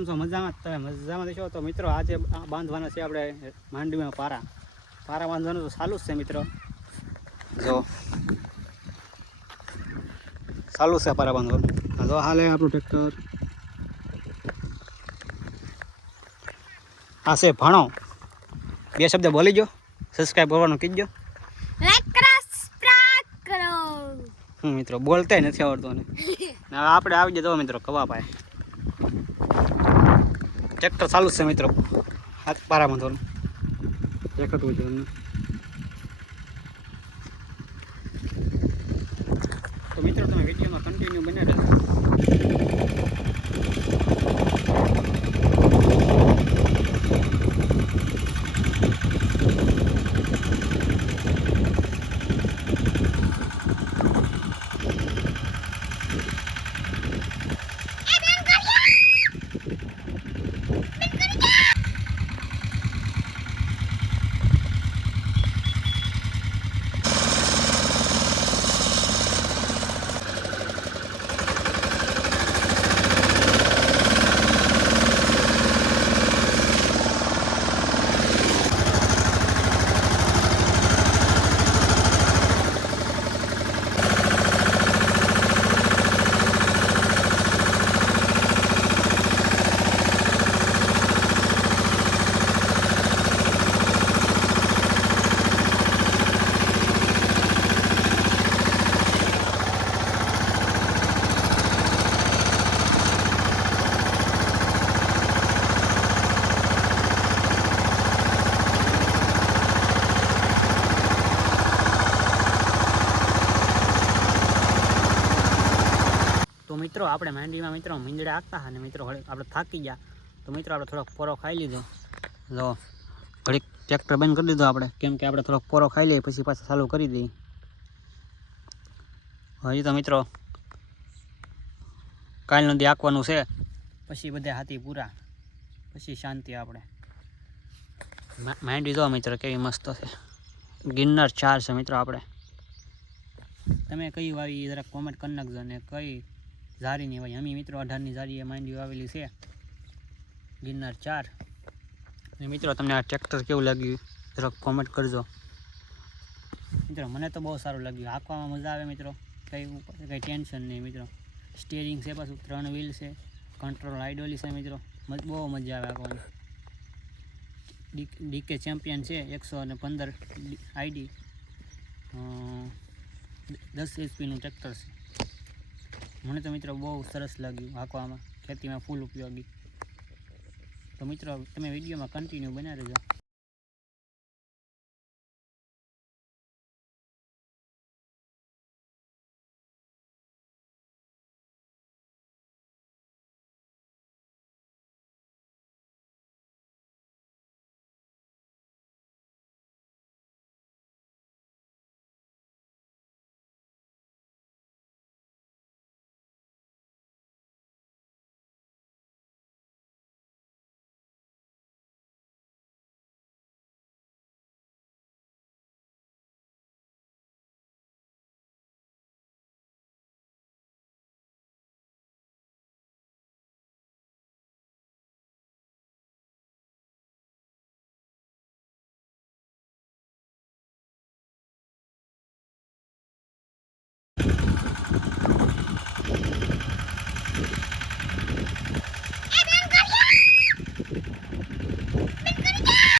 કેમ છો? મજામાં? તમે મજામાં છો? તો મિત્રો આજે બાંધવાના છે આપણે માંડવીમાં પારા બાંધવાનું તો ચાલુ જ છે મિત્રો. જો ચાલુ છે પારા બાંધવાનું. જો હાલે આપણું ટ્રેક્ટર. આ છે ભણો. બે શબ્દ બોલી ગયો. સબસ્ક્રાઈબ કરવાનું કીજો. મિત્રો બોલતાય નથી આવડતું ને. હવે આપણે આવી જતો મિત્રો કવા પાય. ટ્રેક્ટર ચાલુ છે મિત્રો. હાથ પારા બાંધવાનું દેખાતું છે તમને. તો મિત્રો તમે વિડીયોમાં કન્ટિન્યુ બને રહેજો. તો મિત્રો આપણે માંડવીમાં મિત્રો મીંદડા આપતા અને મિત્રો આપણે થાકી ગયા. તો મિત્રો આપણે થોડોક પોરો ખાઈ લીધો. જો ઘડીક ટ્રેક્ટર બંધ કરી દીધો આપણે, કેમ કે આપણે થોડોક પોરો ખાઈ લઈએ પછી પાછા ચાલુ કરી દઈએ. હજી તો મિત્રો કાલ નદી આંકવાનું છે, પછી બધા હાથી પૂરા, પછી શાંતિ. આપણે માંડવી જો મિત્રો કેવી મસ્ત છે. ગિરનાર 4 છે મિત્રો. આપણે તમે કઈ વાવી જરાક કોમેન્ટ કરી નાખજો ને કઈ ઝારીની ભાઈ. અમે મિત્રો 18ની ઝારીએ માંડવી વાવેલી છે, ગિરનાર 4. અને મિત્રો તમને આ ટ્રેક્ટર કેવું લાગ્યું જરાક કોમેન્ટ કરજો મિત્રો. મને તો બહુ સારું લાગ્યું, હાંકવામાં મજા આવે મિત્રો. કંઈ ટેન્શન નહીં મિત્રો. સ્ટીયરિંગ છે, પાછું 3 વ્હીલ છે, કંટ્રોલ હાઇડ્રોલિક છે મિત્રો. બહુ મજા આવે હાંકવાની. ડીકે ચેમ્પિયન છે, 115 આઈડી, 10 HP ટ્રેક્ટર છે. મને તો મિત્રો બહુ સરસ લાગ્યું હાંકવામાં, ખેતીમાં ફૂલ ઉપયોગી. તો મિત્રો તમે વિડીયોમાં કન્ટિન્યુ બનાવી રહેજો.